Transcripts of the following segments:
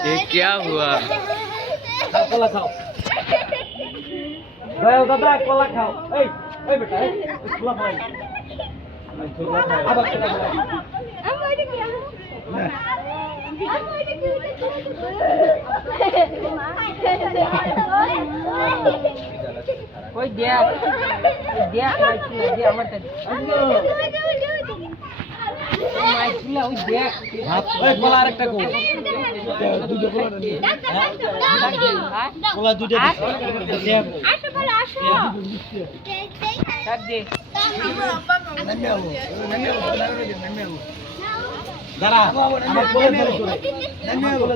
ये क्या हुआ কলা খাও দয়া দাদা কলা খাও এই এই বেটা এই কলা খাও আবার কলা খাও ওই দেখ দেখ মাইকুলা দে আমারটা মাইকুলা ওই দেখ এই কলা আরেকটা কো দুটো কলা দুটো দে। আমার কোলে গেল না দুজন এক জোড়া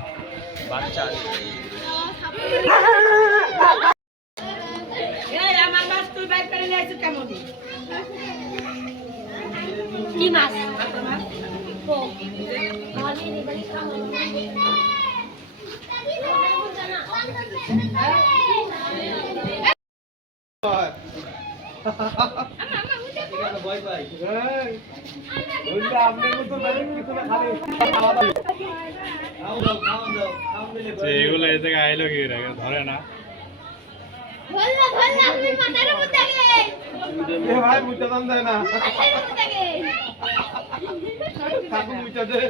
বাচ্চা আমার মাছ তুই বাইর করে নিয়ে আসছিস কেমন কি মাছ এগুলো এই জায়গায় আইলো কি রে ধরে না। এ ভাই মুইটা দাম দেয় না। মাথার মধ্যে গে কাকু মুইটা দে।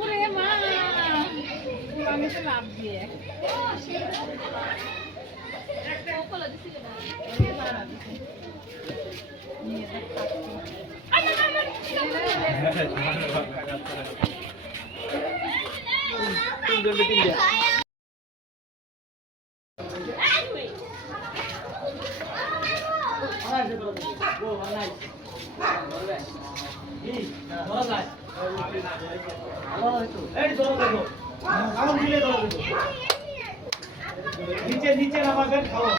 ওরে মা। আমি তো লাভ দিয়ে। নিচে নিচে নামাবেন খাওয়া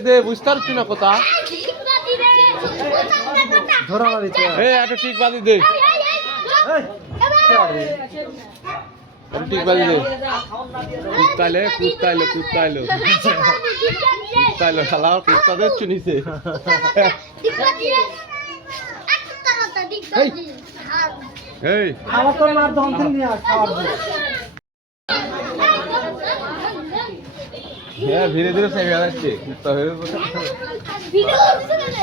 দে বুঝতে পারছি না কথা দে দে চুনিছে এই। খাওয়া তো মার দহন থেকে নিয়ে আস হ্যাঁ ধীরে ধীরে সেভে ভিডিও